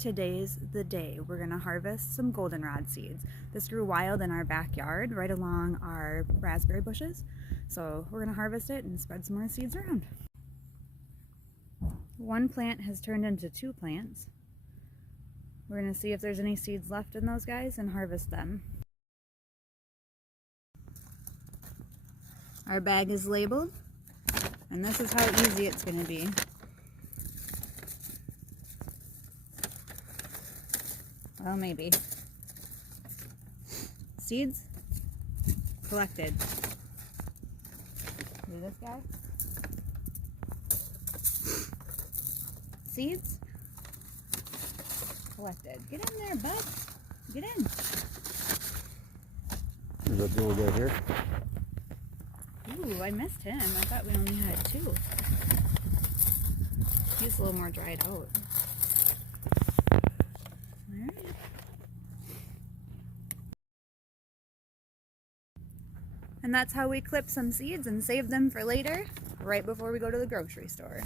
Today's the day. We're gonna harvest some goldenrod seeds. This grew wild in our backyard right along our raspberry bushes. So we're gonna harvest it and spread some more seeds around. One plant has turned into 2 plants. We're gonna see if there's any seeds left in those guys and harvest them. Our bag is labeled, and this is how easy it's gonna be. Well, maybe. Seeds collected. See this guy? Seeds collected. Get in there, bud. Get in. Is that the little guy here? Ooh, I missed him. I thought we only had 2. He's a little more dried out. Alright. And that's how we clip some seeds and save them for later, right before we go to the grocery store.